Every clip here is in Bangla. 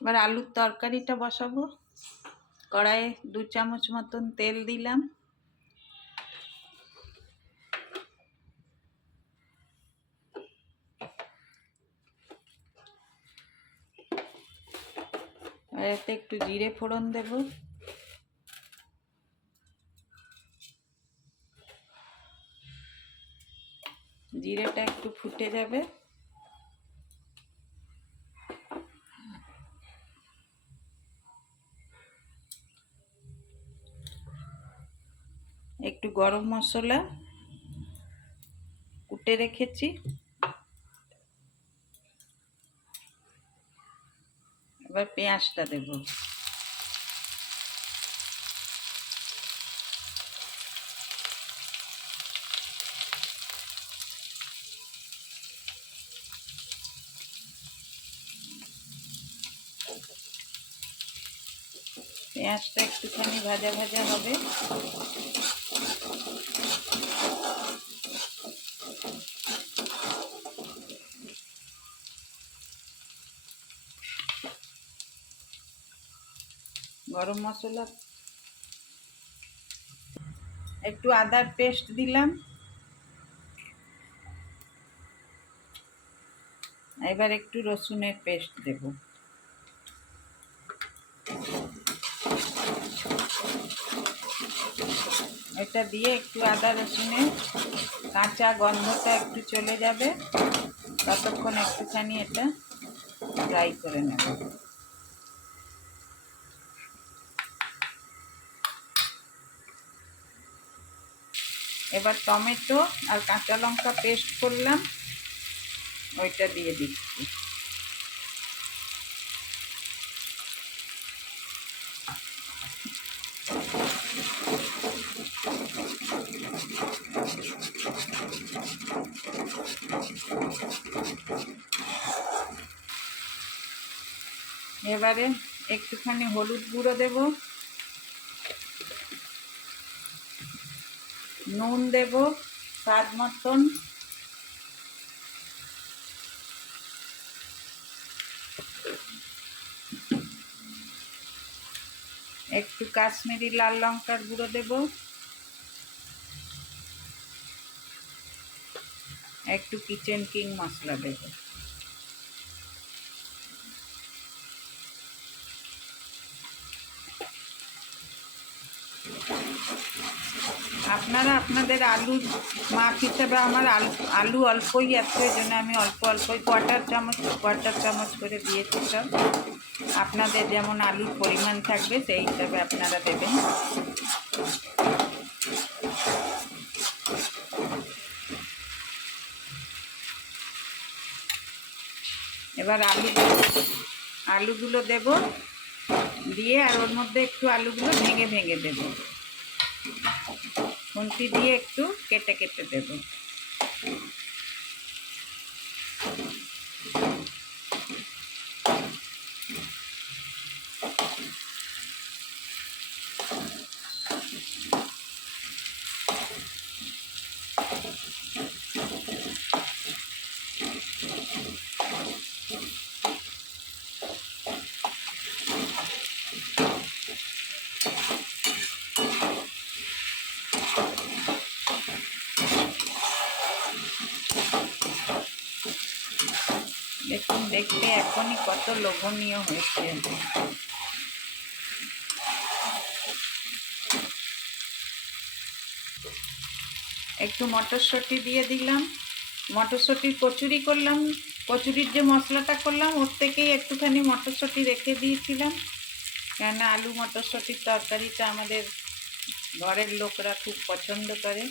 এবার আলুর তরকারিটা বসাবো। কড়াইয়ে 2 চামচ মতন তেল দিলাম। এতে একটু জিরে ফোড়ন দেব। জিরেটা একটু ফুটে যাবে, একটু গরম মশলা কুটে রেখেছি, এবার পেঁয়াজটা দেব। পেঁয়াজটা একটুখানি ভাজা ভাজা হবে। গরম মশলা, একটু আদার পেস্ট দিলাম। এবার একটু রসুনের পেস্ট দেব। এটা দিয়ে একটু আদা রসুনের কাঁচা গন্ধটা একটু চলে যাবে, ততক্ষণ একটুখানি এটা ফ্রাই করে নেব। এবার টমেটো আর কাঁচা লঙ্কা পেস্ট করলাম, ওইটা দিয়ে দিচ্ছি। এবারে একটুখানি হলুদ গুঁড়ো দেব, নুন দেব স্বাদ মতন, একটু কাশ্মীরি লাল লঙ্কার গুঁড়ো দেব, একটু কিচেন কিং মশলা দেব। আপনারা আপনাদের আলুর মাপ হিসাবে, আমার আলু অল্পই আছে, এই জন্য আমি অল্পই কোয়ার্টার চামচ করে দিয়েছি সব। আপনাদের যেমন আলুর পরিমাণ থাকবে সেই হিসাবে আপনারা দেবেন। এবার আলুগুলো দেব, দিয়ে আর ওর মধ্যে একটু আলুগুলো ভেঙে ভেঙে দেব, খুন্তি দিয়ে একটু কেটে কেটে দেব। দেখুন, দেখতে এখনই কত লোভনীয় হয়েছে। একটু মটরশুঁটি দিয়ে দিলাম, মটরশুঁটির কচুরি করলাম। কচুরির যে মশলাটা করলাম ওর থেকেই একটুখানি মটরশুঁটি রেখে দিয়েছিলাম, কেননা আলু মটরশুঁটির তরকারিটা আমাদের ঘরের লোকরা খুব পছন্দ করে,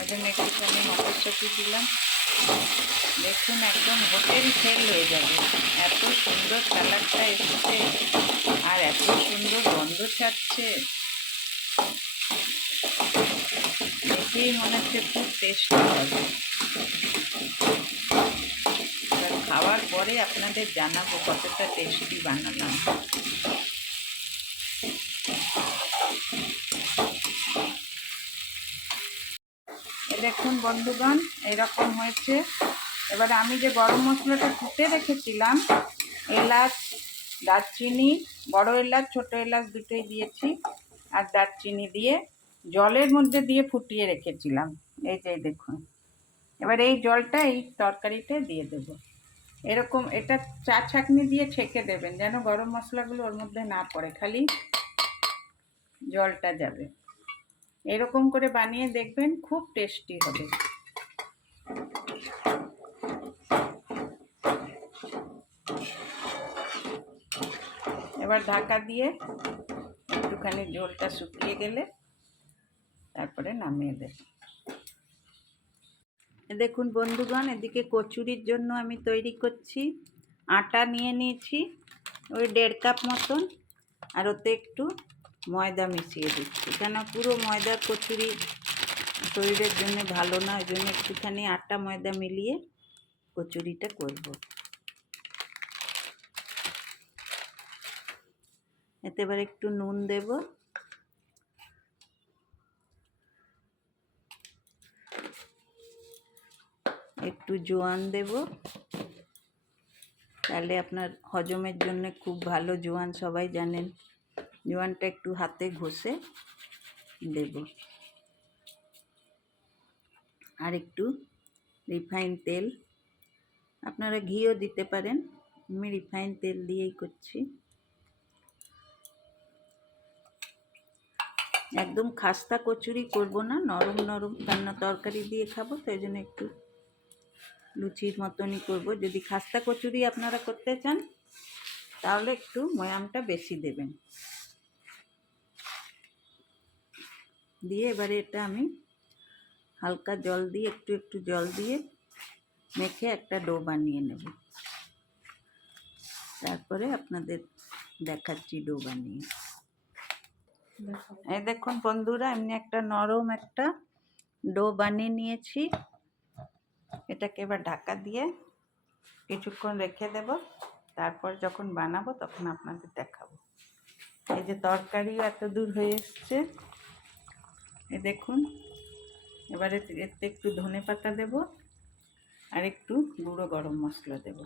ওই জন্য একটুখানি মটরশুঁটি দিলাম। দেখুন, একদম হোটেল ফেল হয়ে যাবে, এত সুন্দর স্যালাডটা এসেছে আর এত সুন্দর গন্ধ ছাড়ছে, দেখেই মনে হচ্ছে খুব টেস্টি হবে। খাওয়ার পরে আপনাদের জানাবো কতটা টেস্টি বানালাম। দেখুন বন্ধুগণ, এরকম হয়েছে। এবারে আমি যে গরম মশলাটা কুটে রেখেছিলাম, এলাচ, দারচিনি, বড় এলাচ ছোট এলাচ দুটোই দিয়েছি, আর দারচিনি দিয়ে জলের মধ্যে দিয়ে ফুটিয়ে রেখেছিলাম। এই যে দেখুন, এবার এই জলটা এই তরকারিতে দিয়ে দেবো। এরকম এটা চা ছাঁকনি দিয়ে ছেঁকে দেবেন, যেন গরম মশলাগুলো ওর মধ্যে না পড়ে, খালি জলটা যাবে। এরকম করে বানিয়ে দেখবেন, খুব টেস্টি হবে। এবার ঢাকা দিয়ে একটুখানি ঝোলটা শুকিয়ে গেলে তারপরে নামিয়ে দেব। দেখুন বন্ধুগণ, এদিকে কচুরির জন্য আমি তৈরি করছি। আটা নিয়ে নিয়েছি ওই 1.5 কাপ মতন, আর ওতে একটু ময়দা মিশিয়ে দিচ্ছি, কেন পুরো ময়দা কচুরি শরীরের জন্য ভালো না, ওই জন্য একটুখানি আটা ময়দা মিলিয়ে কচুরিটা করব। এতে এবার একটু নুন দেব, একটু জোয়ান দেব, তাহলে আপনার হজমের জন্য খুব ভালো। জোয়ান সবাই জানেন, জোয়ানটা একটু হাতে ঘষে দেব। আর একটু রিফাইন তেল, আপনারা ঘিও দিতে পারেন, আমি রিফাইন তেল দিয়েই করছি। একদম খাস্তা কচুরি করব না, নরম নরম, কেননা তরকারি দিয়ে খাবো, তাই জন্য একটু লুচির মতনই করব। যদি খাস্তা কচুরি আপনারা করতে চান তাহলে একটু ময়ামটা বেশি দেবেন। দিয়ে এবারে এটা আমি হালকা জল দিয়ে, একটু একটু জল দিয়ে মেখে একটা ডো বানিয়ে নেব। তারপরে আপনাদের দেখাচ্ছি ডো বানিয়ে। এই দেখুন বন্ধুরা, এমনি একটা নরম একটা ডো বানিয়ে নিয়েছি। এটাকে এবার ঢাকা দিয়ে কিছুক্ষণ রেখে দেব, তারপর যখন বানাবো তখন আপনাদের দেখাবো। এই যে তরকারিও এত দূর হয়ে এসছে, এই দেখুন। এবারে এতে একটু ধনে পাতা দেব, আর একটু গুঁড়ো গরম মশলা দেব।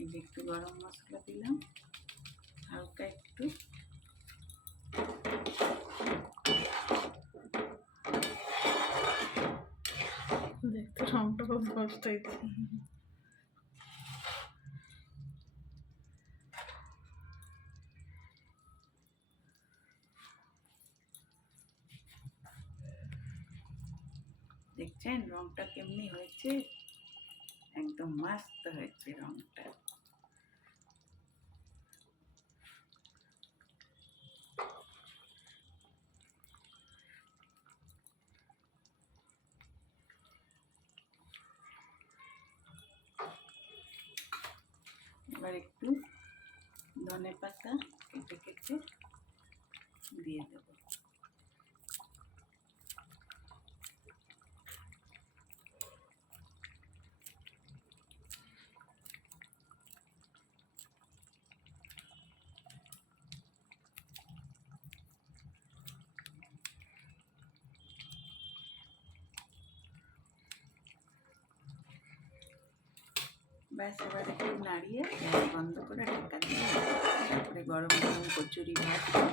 এই যে একটু গরম মশলা দিলাম, হালকা একটু। দেখতে রংটা খুব কষ্ট হয়েছে। দেখছেন রংটা কেমনি হয়েছে, একদম মস্ত হয়েছে রংটা। এবার একটু ধনে পাতা কেটে কেটে দিয়ে দেব। ব্যাস, এবার একটু নাড়িয়ে গ্যাস বন্ধ করে ঢাকা দিয়ে তারপরে গরম গরম কচুরি ভাত আর